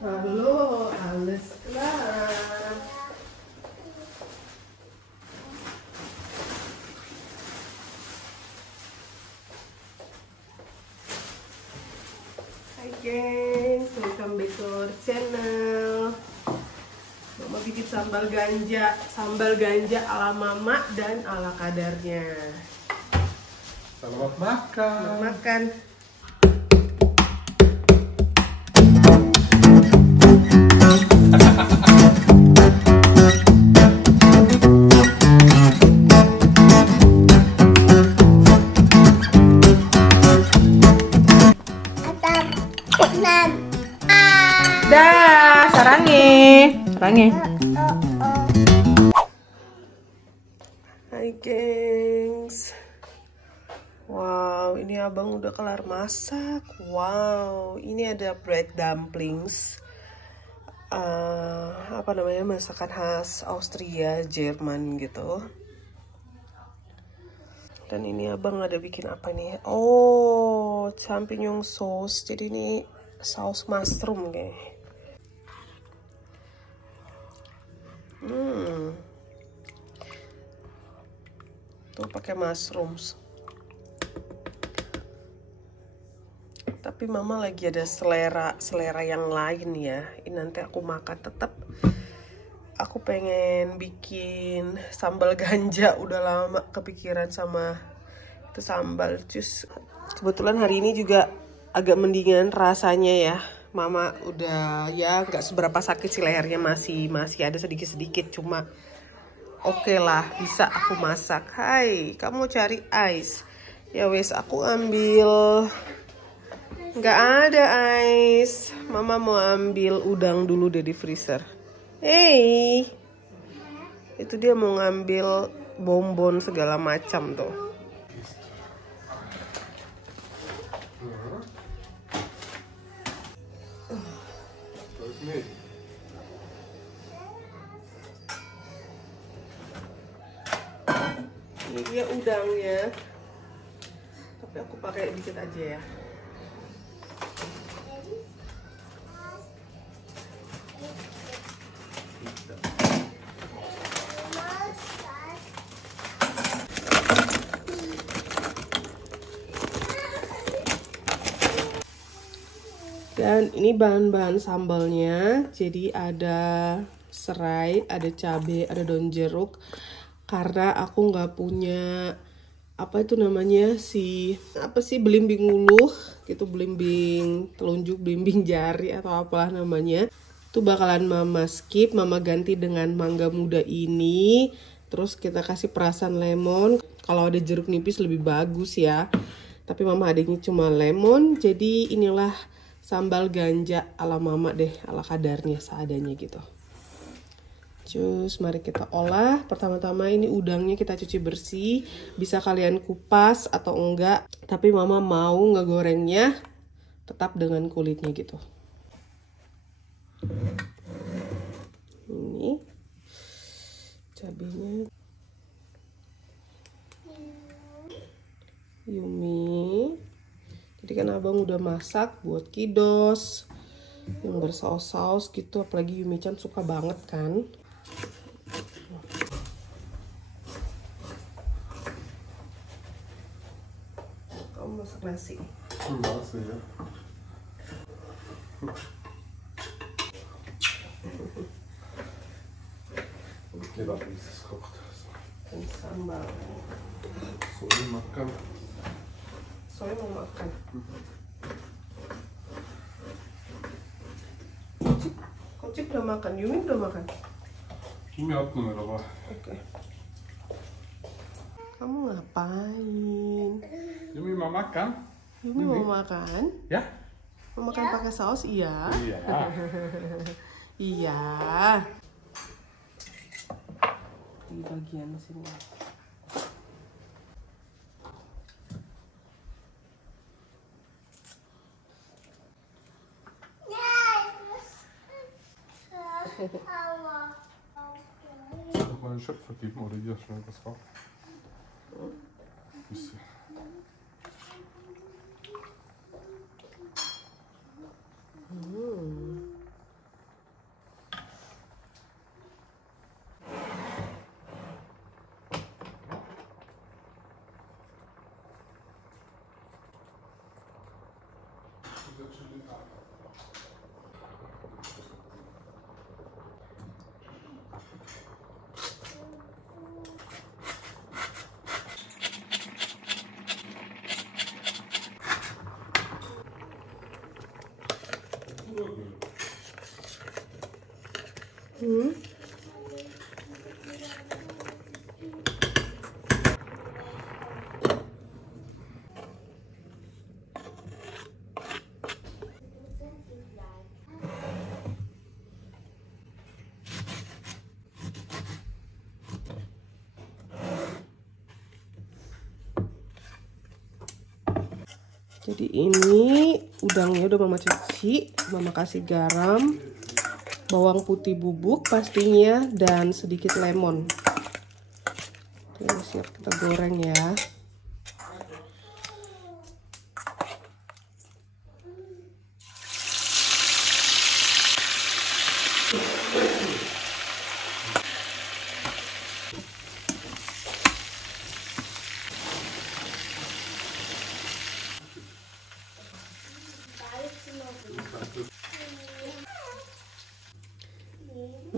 Halo, alles klar. Hai gengs, welcome back to our channel. Mama bikin sambal ganja ala mama dan ala kadarnya. Selamat makan. Selamat makan. Dah, sarangi. Hai gengs. Wow, ini abang udah kelar masak. Wow, ini ada bread dumplings. Apa namanya, masakan khas Austria, Jerman gitu. Dan ini abang ada bikin apa nih? Oh, champignon sauce. Jadi ini saus mushroom kayaknya. Tuh pakai mushrooms. Tapi mama lagi ada selera yang lain ya. Ini nanti aku makan tetap. Aku pengen bikin sambal ganja. Udah lama kepikiran sama itu sambal jus. Kebetulan hari ini juga agak mendingan rasanya ya. Mama udah ya nggak seberapa sakit sih, lehernya masih ada sedikit-sedikit, cuma oke lah, bisa aku masak. Hai, kamu cari ice? Ya wes, aku ambil. Nggak ada ice. Mama mau ambil udang dulu dari freezer. Hey, itu dia mau ngambil bonbon segala macam tuh. Ini dia udangnya, tapi aku pakai dikit aja ya. Dan ini bahan-bahan sambalnya. Jadi ada serai, ada cabai, ada daun jeruk. Karena aku nggak punya apa itu namanya belimbing uluh gitu, belimbing telunjuk, belimbing jari atau apalah namanya. Itu bakalan mama skip, mama ganti dengan mangga muda ini. Terus kita kasih perasan lemon. Kalau ada jeruk nipis lebih bagus ya. Tapi mama adanya cuma lemon. Jadi inilah sambal ganja ala mama deh, ala kadarnya seadanya gitu. Terus mari kita olah. Pertama-tama ini udangnya kita cuci bersih. Bisa kalian kupas atau enggak. Tapi mama mau ngegorengnya tetap dengan kulitnya gitu. Ini cabenya. Yummy. Jadi kan abang udah masak buat kidos yang bersaus-saus gitu. Apalagi Yumi-chan suka banget kan. Kamu masak nasi? Nasi ya. Kita bisa kocht. Dan sambal. Soalnya makan. Soalnya mau makan. Kocik udah makan, Yumi udah makan. Ini apa nih apa? Oke. Kamu ngapain? Yumi mau makan? Yumi mau makan? Ya? Mau makan pakai saus? Iya. Iya. Iya. Di bagian sini. Noch mal einen Schöpfer geben oder hier schnell was rauf. Bisschen. Hmm. Jadi ini udangnya udah mama cuci, mama kasih garam, bawang putih bubuk pastinya, dan sedikit lemon. Ini siap kita goreng ya.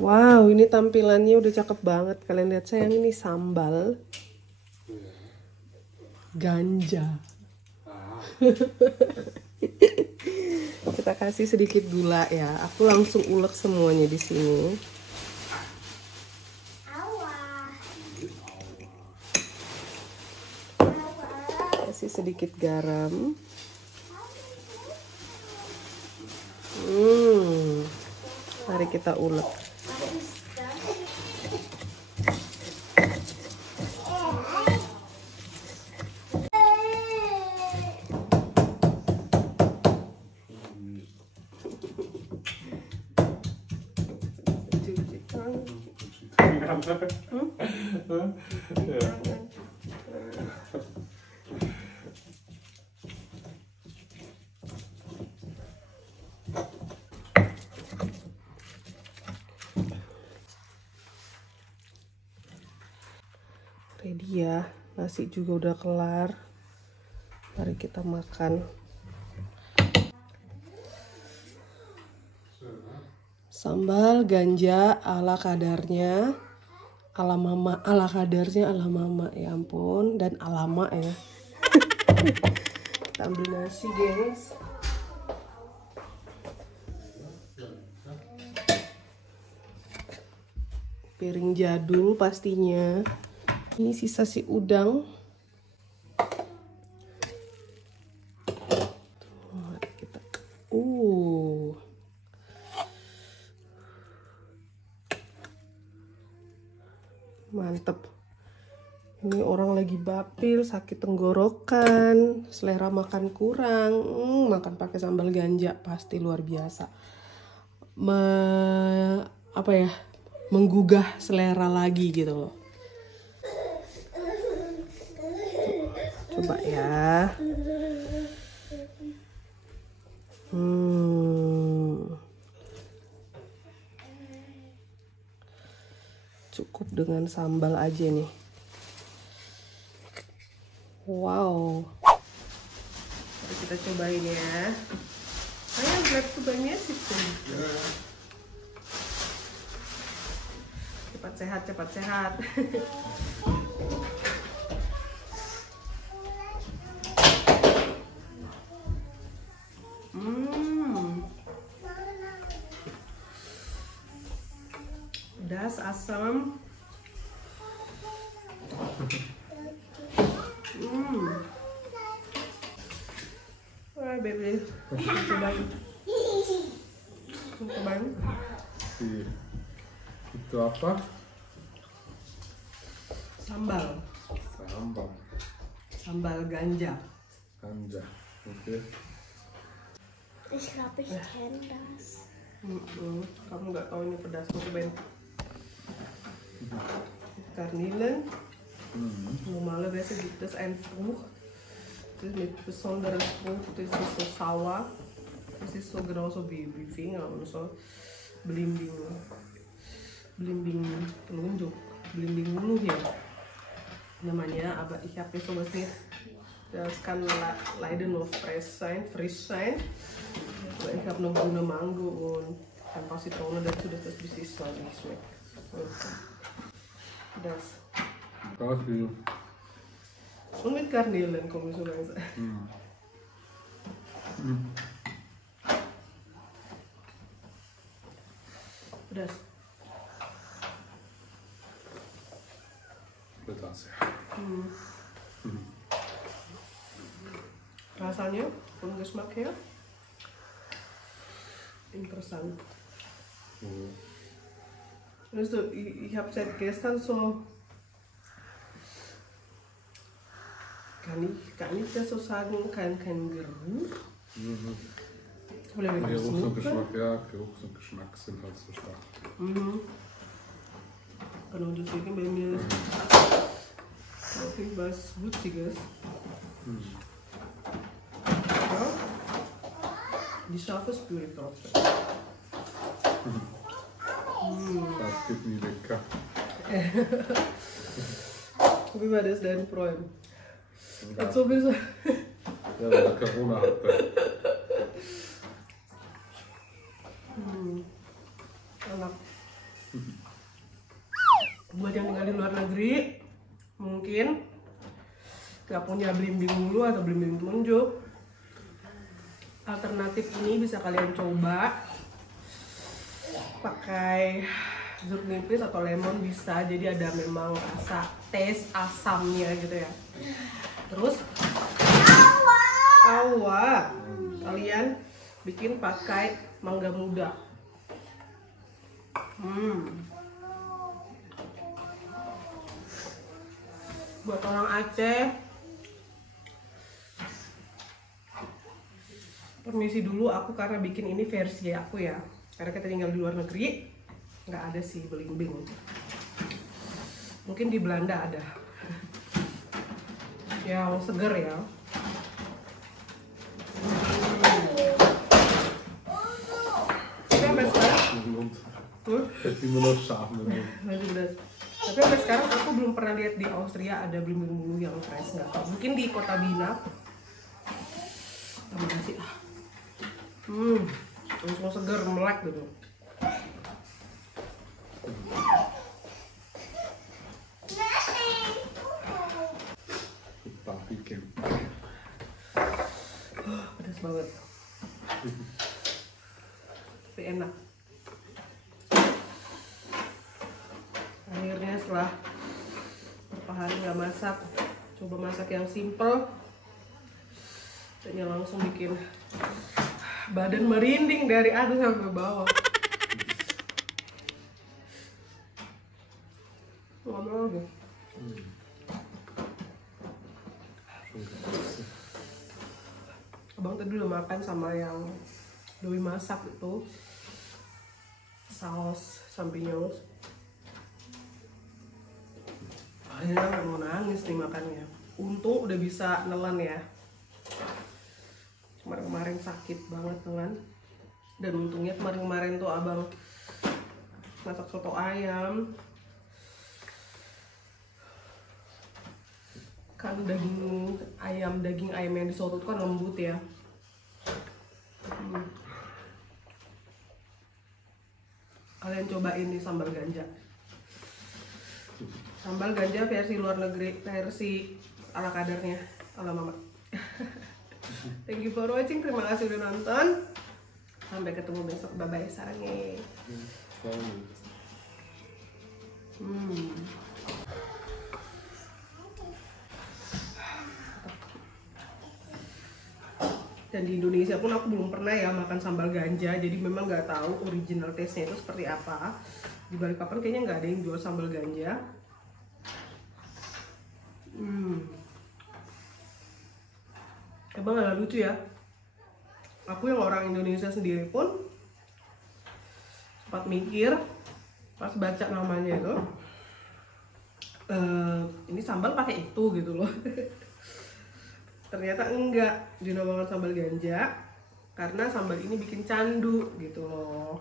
Wow, ini tampilannya udah cakep banget. Kalian lihat sayang, ini sambal ganja. Kita kasih sedikit gula ya. Aku langsung ulek semuanya di sini. Kasih sedikit garam. Mari kita ulek. Ready ya, nasi juga udah kelar. Mari kita makan. Sambal ganja ala kadarnya, ala mama, ala kadarnya ala mama, ya ampun, dan alama ya. Kita ambil nasi, gengs. Piring jadul pastinya. Ini sisa si udang. Mantep. Ini orang lagi bapil, sakit tenggorokan, selera makan kurang, makan pakai sambal ganja pasti luar biasa. Apa ya? Menggugah selera lagi gitu loh. Coba ya. Cukup dengan sambal aja nih. Wow. Mari kita cobain ya. Ayo grab banyak situ. Cepat sehat, cepat sehat. Pedas, asam. Wah, baby. Cobain. Cobain. Itu apa? Sambal. Sambal. Sambal ganja. Ganja. Oke. Ich glaube, ich kenne das. Kamu nggak tahu ini pedas, mau cobain. Garnelen. Normalerweise gibt es ein Frucht, das mit besonderer Frucht, das ist so sauer, das ist so genauso wie Finger und so, belimbing telunjuk, belimbing ulu hier namanya, aber ich habe jetzt sowas nicht, das kann leider nur frisch sein, aber ich habe noch grüne Mango und einfach Zitrone dazu, dass das ein bisschen salzig schmeckt. Das. Kasih. Und mit Garnelen komme ich so langsam. Pedas. Das ja. Rasanya, vom Geschmack her, interessant. Weißt du, ich habe seit gestern so, kann ich das so sagen, kein Geruch. Oder wenn Geruch ich und Geschmack, ja, Geruch und Geschmack sind halt so stark. Genau, deswegen bei mir ist wirklich was Würziges. Ja, die Schafe spüre ich trotzdem. Das geht nie lecker. Wie war das dein Freund? Hat so bisschen. Ja, weil er Corona hatte. Enak. Buat yang tinggal di luar negeri, mungkin nggak punya belimbing mulu atau belimbing telunjuk, alternatif ini bisa kalian coba pakai jeruk nipis atau lemon bisa, jadi ada memang rasa taste asamnya gitu ya. Terus kalian bikin pakai mangga muda. Buat orang Aceh, permisi dulu aku karena bikin ini versi aku ya, karena kita tinggal di luar negeri, nggak ada sih belimbing. Mungkin di Belanda ada yang seger ya. Sampai sekarang Hätte immer noch scharf mit dem. Tapi sampai sekarang aku belum pernah lihat di Austria ada belimbing bulu yang fresh, nggak tahu. Mungkin di kota Bina. Terima kasih. Langsung seger, melek gitu. Papi Camp. Pedas banget. Tapi enak. Akhirnya setelah beberapa hari nggak masak, coba masak yang simple, dan langsung bikin badan merinding dari atas sampai bawah. Ngomong lagi. Abang tadi udah makan sama yang Doi masak itu, saus champignons. Akhirnya nggak mau nangis nih makannya. Untung udah bisa nelan ya. Kemarin sakit banget nelan. Dan untungnya kemarin tuh abang masak soto ayam. Kan daging ayam yang disoto itu kan lembut ya. Kalian cobain nih sambal ganja. Sambal ganja versi luar negeri, versi ala kadarnya, ala mama. Thank you for watching, terima kasih udah nonton. Sampai ketemu besok, bye bye, sarangnya. Dan di Indonesia pun aku belum pernah ya makan sambal ganja, jadi memang nggak tahu original taste-nya itu seperti apa. Di Balikpapan kayaknya nggak ada yang jual sambal ganja. Emang agak lucu ya. Aku yang orang Indonesia sendiri pun sempat mikir pas baca namanya itu, ini sambal pakai itu gitu loh. Ternyata enggak, dinamakan sambal ganja karena sambal ini bikin candu gitu loh.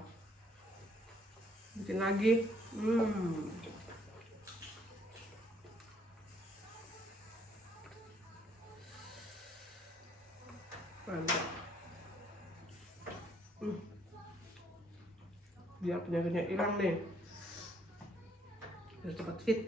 Bikin lagi. Mantap. Biar penyakitnya hilang nih, biar cepat fit.